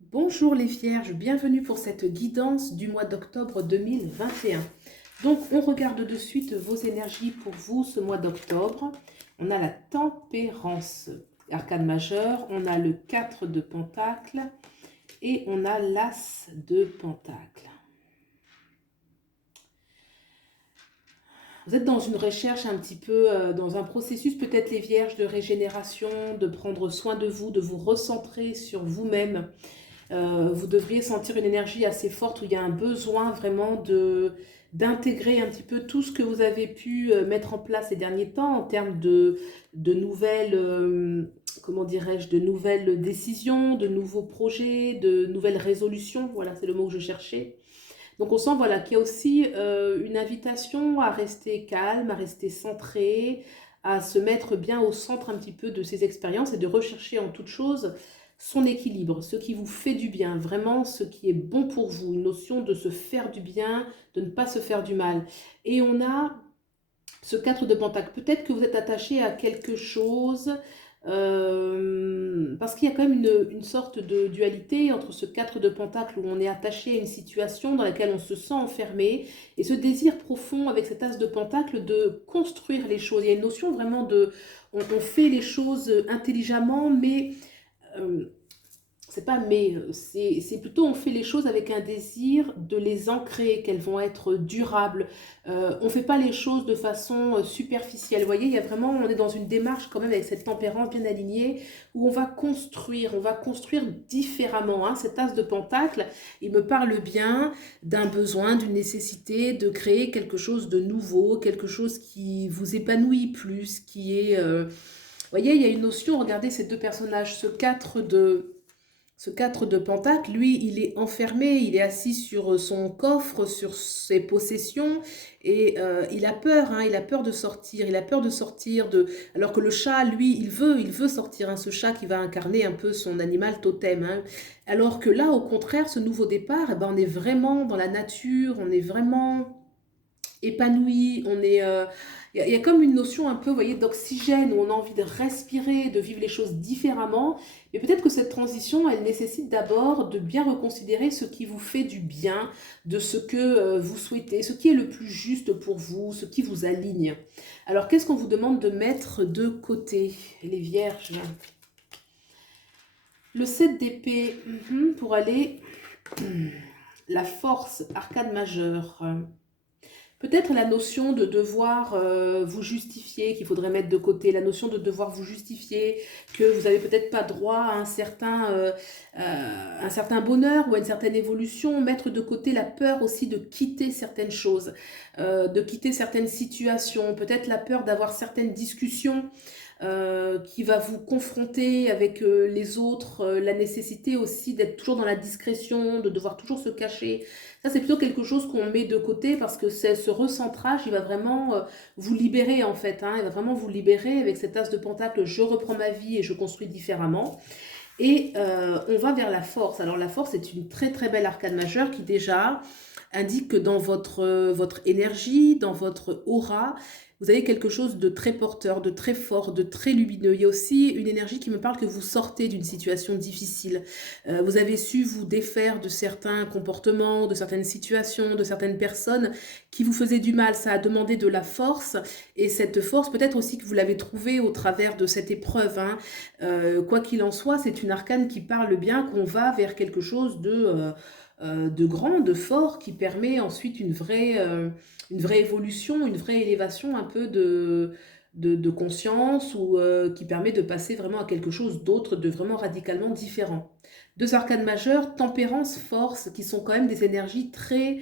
Bonjour les Vierges, bienvenue pour cette guidance du mois d'octobre 2021. Donc on regarde de suite vos énergies pour vous ce mois d'octobre. On a la tempérance, arcane majeure, on a le 4 de pentacles et on a l'as de pentacles. Vous êtes dans une recherche un petit peu, dans un processus peut-être les Vierges de régénération, de prendre soin de vous recentrer sur vous-même. Vous devriez sentir une énergie assez forte où il y a un besoin vraiment d'intégrer un petit peu tout ce que vous avez pu mettre en place ces derniers temps en termes de nouvelles, comment dirais-je, de nouvelles décisions, de nouveaux projets, de nouvelles résolutions. Voilà, c'est le mot que je cherchais. Donc on sent voilà, qu'il y a aussi une invitation à rester calme, à rester centré, à se mettre bien au centre un petit peu de ces expériences et de rechercher en toute chose son équilibre, ce qui vous fait du bien, vraiment ce qui est bon pour vous, une notion de se faire du bien, de ne pas se faire du mal. Et on a ce 4 de Pentacle. Peut-être que vous êtes attaché à quelque chose, parce qu'il y a quand même une sorte de dualité entre ce 4 de Pentacle où on est attaché à une situation dans laquelle on se sent enfermé et ce désir profond avec cet As de Pentacle de construire les choses. Il y a une notion vraiment de... On fait les choses intelligemment, mais... c'est pas mais, c'est plutôt on fait les choses avec un désir de les ancrer, qu'elles vont être durables. On fait pas les choses de façon superficielle. Vous voyez, il y a vraiment, on est dans une démarche quand même avec cette tempérance bien alignée où on va construire différemment. Hein. Cet as de pentacle, il me parle bien d'un besoin, d'une nécessité de créer quelque chose de nouveau, quelque chose qui vous épanouit plus, qui est... vous voyez, il y a une notion, regardez ces deux personnages, ce 4 de Pentacle, lui, il est enfermé, il est assis sur son coffre, sur ses possessions, et il a peur, hein, il a peur de sortir, il a peur de sortir de... Alors que le chat, lui, il veut sortir, hein, ce chat qui va incarner un peu son animal totem. Hein. Alors que là, au contraire, ce nouveau départ, eh ben, on est vraiment dans la nature, on est vraiment épanoui, on est... y a comme une notion un peu, vous voyez, d'oxygène, où on a envie de respirer, de vivre les choses différemment. Mais peut-être que cette transition, elle nécessite d'abord de bien reconsidérer ce qui vous fait du bien, de ce que vous souhaitez, ce qui est le plus juste pour vous, ce qui vous aligne. Alors, qu'est-ce qu'on vous demande de mettre de côté, les vierges? Le 7 d'épée, pour aller... la force, arcane majeure. Peut-être la notion de devoir vous justifier, qu'il faudrait mettre de côté, la notion de devoir vous justifier, que vous n'avez peut-être pas droit à un certain bonheur ou à une certaine évolution, mettre de côté la peur aussi de quitter certaines choses, de quitter certaines situations, peut-être la peur d'avoir certaines discussions qui va vous confronter avec les autres, la nécessité aussi d'être toujours dans la discrétion, de devoir toujours se cacher. Ça, c'est plutôt quelque chose qu'on met de côté parce que ce recentrage, il va vraiment vous libérer en fait. Hein, il va vraiment vous libérer avec cet as de pentacle, je reprends ma vie et je construis différemment. Et on va vers la force. Alors la force est une très très belle arcane majeure qui déjà indique que dans votre énergie, dans votre aura, vous avez quelque chose de très porteur, de très fort, de très lumineux. Il y a aussi une énergie qui me parle que vous sortez d'une situation difficile. Vous avez su vous défaire de certains comportements, de certaines situations, de certaines personnes qui vous faisaient du mal. Ça a demandé de la force. Et cette force, peut-être aussi que vous l'avez trouvée au travers de cette épreuve. Hein. Quoi qu'il en soit, c'est une arcane qui parle bien qu'on va vers quelque chose de grand, de fort, qui permet ensuite une vraie évolution, une vraie élévation un peu de conscience ou qui permet de passer vraiment à quelque chose d'autre, de vraiment radicalement différent. Deux arcanes majeures, tempérance, force, qui sont quand même des énergies très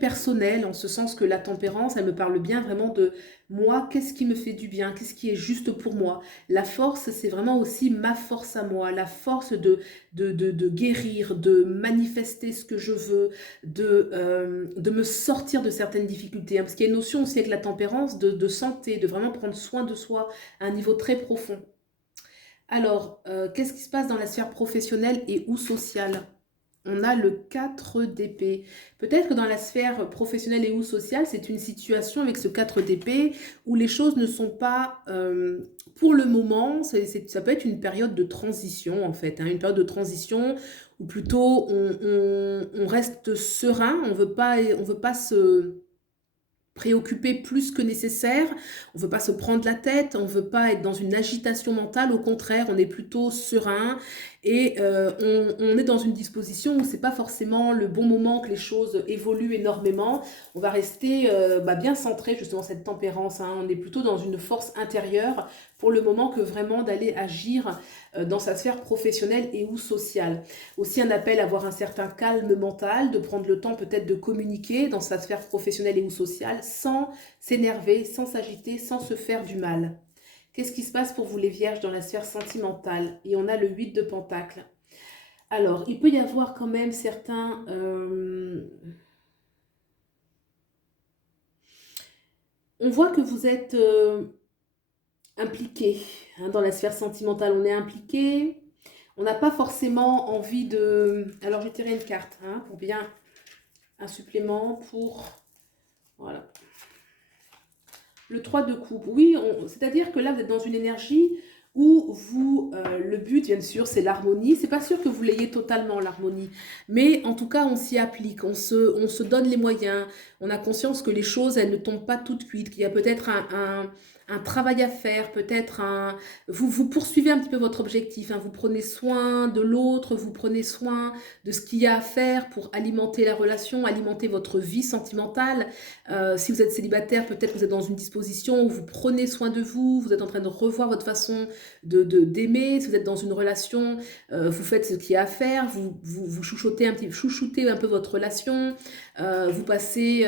personnelles, en ce sens que la tempérance, elle me parle bien vraiment de moi, qu'est-ce qui me fait du bien, qu'est-ce qui est juste pour moi. La force, c'est vraiment aussi ma force à moi, la force de guérir, de manifester ce que je veux, de me sortir de certaines difficultés. Hein, parce qu'il y a une notion aussi avec la tempérance de santé, de vraiment prendre soin de soi à un niveau très profond. Alors, qu'est-ce qui se passe dans la sphère professionnelle et ou sociale? On a le 4 d'épée. Peut-être que dans la sphère professionnelle et ou sociale, c'est une situation avec ce 4 d'épée où les choses ne sont pas pour le moment, ça peut être une période de transition en fait, hein, une période de transition où plutôt on reste serein, on veut pas se préoccupé plus que nécessaire, on ne veut pas se prendre la tête, on ne veut pas être dans une agitation mentale, au contraire, on est plutôt serein et on est dans une disposition où c'est pas forcément le bon moment que les choses évoluent énormément, on va rester bien centré justement cette tempérance, hein. On est plutôt dans une force intérieure pour le moment que vraiment d'aller agir dans sa sphère professionnelle et ou sociale. Aussi un appel à avoir un certain calme mental, de prendre le temps peut-être de communiquer dans sa sphère professionnelle et ou sociale sans s'énerver, sans s'agiter, sans se faire du mal. Qu'est-ce qui se passe pour vous les vierges dans la sphère sentimentale? Et on a le 8 de Pentacle. Alors, il peut y avoir quand même certains... On voit que vous êtes impliqué, hein, dans la sphère sentimentale. On est impliqué. On n'a pas forcément envie de... Alors, j'ai tiré une carte, hein, pour bien... Un supplément pour... Voilà. Le 3 de coupe. Oui, c'est-à-dire que là, vous êtes dans une énergie où vous... le but, bien sûr, c'est l'harmonie. C'est pas sûr que vous l'ayez totalement, l'harmonie. Mais en tout cas, on s'y applique. On se donne les moyens. On a conscience que les choses, elles ne tombent pas toutes cuites. Qu'il y a peut-être un travail à faire, peut-être un... Vous poursuivez un petit peu votre objectif, hein. Vous prenez soin de l'autre, vous prenez soin de ce qu'il y a à faire pour alimenter la relation, alimenter votre vie sentimentale. Si vous êtes célibataire, peut-être que vous êtes dans une disposition où vous prenez soin de vous, vous êtes en train de revoir votre façon d'aimer. Si vous êtes dans une relation, vous faites ce qu'il y a à faire, vous chouchoutez un peu votre relation, vous passez,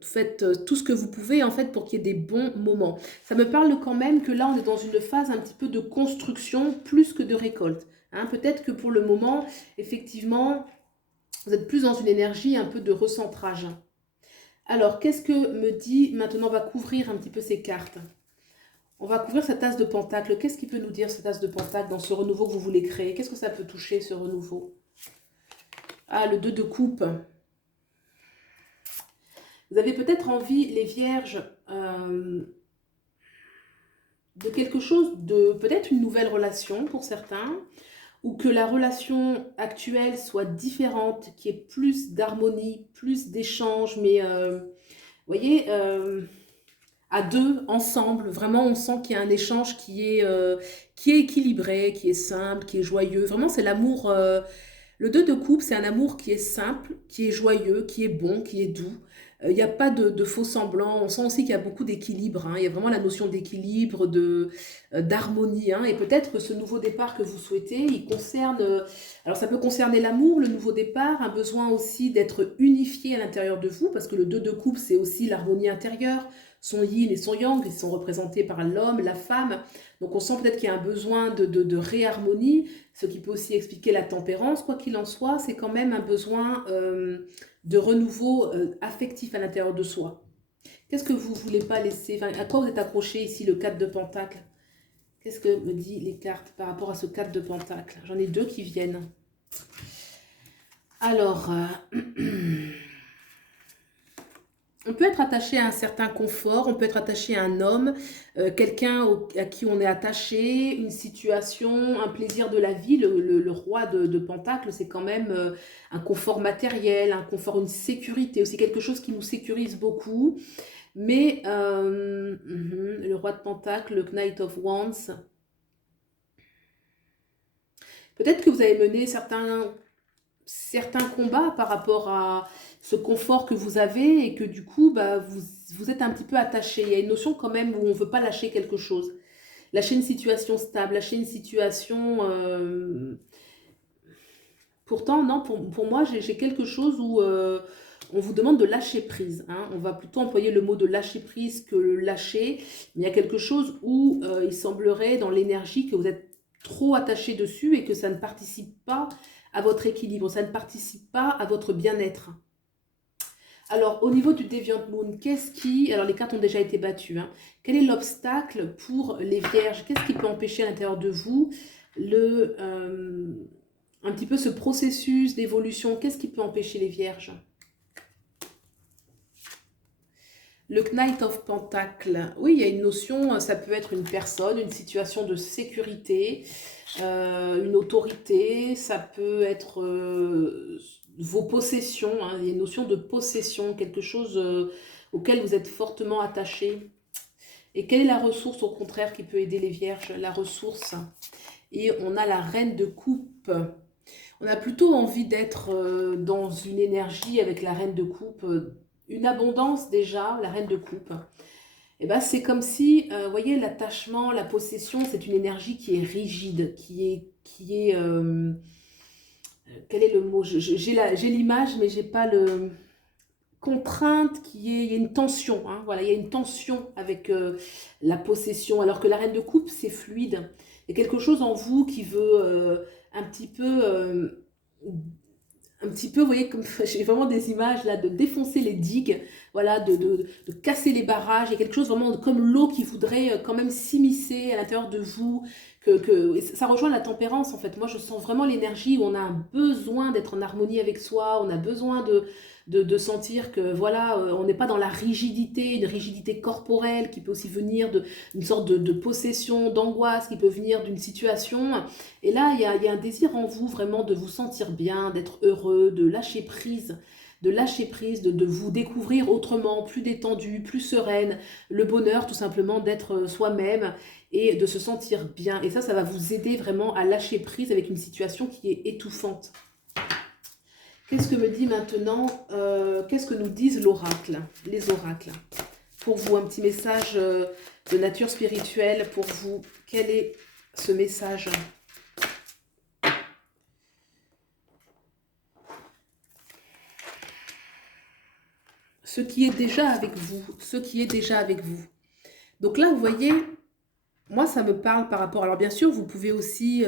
faites tout ce que vous pouvez en fait pour qu'il y ait des bons moments. Ça me parle quand même que là on est dans une phase un petit peu de construction plus que de récolte, hein. Peut-être que pour le moment, effectivement, vous êtes plus dans une énergie un peu de recentrage. Alors, qu'est-ce que me dit, maintenant on va couvrir un petit peu ces cartes. On va couvrir cette as de pentacle. Qu'est-ce qui peut nous dire cette as de pentacle dans ce renouveau que vous voulez créer? Qu'est-ce que ça peut toucher, ce renouveau? Ah, le 2 de coupe. Vous avez peut-être envie, les vierges, de quelque chose, de peut-être une nouvelle relation pour certains, ou que la relation actuelle soit différente, qu'il y ait plus d'harmonie, plus d'échange, mais vous voyez, à deux, ensemble, vraiment on sent qu'il y a un échange qui est équilibré, qui est simple, qui est joyeux. Vraiment c'est l'amour, le 2 de coupe, c'est un amour qui est simple, qui est joyeux, qui est bon, qui est doux. Il n'y a pas de faux semblants. On sent aussi qu'il y a beaucoup d'équilibre, hein. Il y a vraiment la notion d'équilibre, d'harmonie, hein. Et peut-être que ce nouveau départ que vous souhaitez, il concerne... alors ça peut concerner l'amour, le nouveau départ, un besoin aussi d'être unifié à l'intérieur de vous, parce que le 2 de coupe, c'est aussi l'harmonie intérieure. Son yin et son yang, ils sont représentés par l'homme, la femme. Donc on sent peut-être qu'il y a un besoin de réharmonie, ce qui peut aussi expliquer la tempérance. Quoi qu'il en soit, c'est quand même un besoin de renouveau affectif à l'intérieur de soi. Qu'est-ce que vous ne voulez pas laisser, enfin, à quoi vous êtes accroché ici, le 4 de Pentacle? Qu'est-ce que me dit les cartes par rapport à ce 4 de Pentacle? J'en ai deux qui viennent. Alors... on peut être attaché à un certain confort, on peut être attaché à un homme, quelqu'un à qui on est attaché, une situation, un plaisir de la vie. Le roi de Pentacle, c'est quand même un confort matériel, un confort, une sécurité, aussi quelque chose qui nous sécurise beaucoup. Mais le roi de Pentacle, le Knight of Wands, peut-être que vous avez mené certains combats par rapport à ce confort que vous avez et que du coup, vous êtes un petit peu attaché. Il y a une notion quand même où on ne veut pas lâcher quelque chose. Lâcher une situation stable, lâcher une situation... Pourtant, non, pour moi, j'ai quelque chose où on vous demande de lâcher prise, hein. On va plutôt employer le mot de lâcher prise que le lâcher. Mais il y a quelque chose où il semblerait dans l'énergie que vous êtes trop attaché dessus et que ça ne participe pas à votre équilibre, ça ne participe pas à votre bien-être. Alors, au niveau du Deviant Moon, alors les cartes ont déjà été battues, hein. Quel est l'obstacle pour les vierges? Qu'est-ce qui peut empêcher à l'intérieur de vous un petit peu ce processus d'évolution? Qu'est-ce qui peut empêcher les vierges? Le Knight of Pentacles, oui, il y a une notion, ça peut être une personne, une situation de sécurité, une autorité, ça peut être vos possessions, hein, il y a une notion de possession, quelque chose auquel vous êtes fortement attaché. Et quelle est la ressource au contraire qui peut aider les vierges? La ressource. Et on a la reine de coupe. On a plutôt envie d'être dans une énergie avec la reine de coupe, une abondance déjà, la reine de coupe. Et ben c'est comme si, vous voyez, l'attachement, la possession, c'est une énergie qui est rigide, quel est le mot? J'ai l'image, mais j'ai pas le contrainte, il y a une tension, hein, voilà, il y a une tension avec la possession, alors que la reine de coupe, c'est fluide. Il y a quelque chose en vous qui veut un petit peu vous voyez, comme j'ai vraiment des images là, de défoncer les digues, voilà, de casser les barrages. Il y a quelque chose vraiment comme l'eau qui voudrait quand même s'immiscer à l'intérieur de vous. Et ça rejoint la tempérance en fait. Moi, je sens vraiment l'énergie où on a un besoin d'être en harmonie avec soi, on a besoin de sentir que voilà, on n'est pas dans la rigidité, une rigidité corporelle qui peut aussi venir d'une sorte de possession, d'angoisse qui peut venir d'une situation. Et là, il y a un désir en vous vraiment de vous sentir bien, d'être heureux, de vous découvrir autrement, plus détendu, plus sereine, le bonheur tout simplement d'être soi-même et de se sentir bien. Et ça va vous aider vraiment à lâcher prise avec une situation qui est étouffante. Qu'est-ce que me dit maintenant, qu'est-ce que nous disent l'oracle, les oracles? Pour vous, un petit message de nature spirituelle pour vous. Quel est ce message? Ce qui est déjà avec vous, ce qui est déjà avec vous. Donc là, vous voyez, moi, ça me parle par rapport... Alors bien sûr, vous pouvez aussi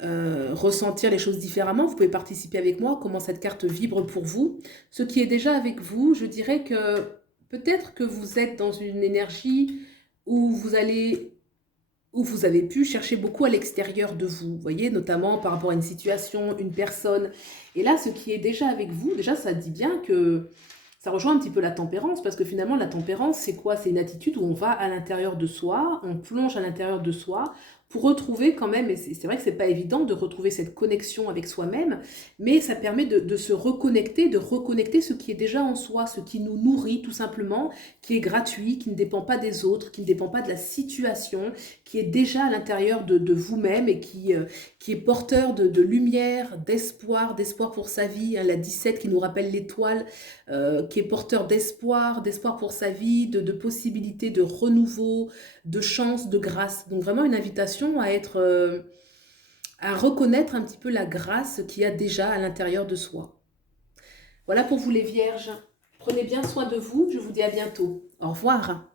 ressentir les choses différemment. Vous pouvez participer avec moi, comment cette carte vibre pour vous. Ce qui est déjà avec vous, je dirais que peut-être que vous êtes dans une énergie où vous avez pu chercher beaucoup à l'extérieur de vous, vous voyez, notamment par rapport à une situation, une personne. Et là, ce qui est déjà avec vous, déjà, ça dit bien que ça rejoint un petit peu la tempérance, parce que finalement, la tempérance, c'est quoi? C'est une attitude où on va à l'intérieur de soi, on plonge à l'intérieur de soi, pour retrouver quand même, et c'est vrai que c'est pas évident de retrouver cette connexion avec soi-même, mais ça permet de se reconnecter, de reconnecter ce qui est déjà en soi, ce qui nous nourrit tout simplement, qui est gratuit, qui ne dépend pas des autres, qui ne dépend pas de la situation, qui est déjà à l'intérieur de vous-même et qui est porteur de lumière, d'espoir pour sa vie, hein, la 17 qui nous rappelle l'étoile, qui est porteur d'espoir pour sa vie, de possibilités, de renouveau, de chance, de grâce. Donc vraiment une invitation à être, à reconnaître un petit peu la grâce qu'il y a déjà à l'intérieur de soi. Voilà pour vous les vierges. Prenez bien soin de vous, je vous dis à bientôt. Au revoir.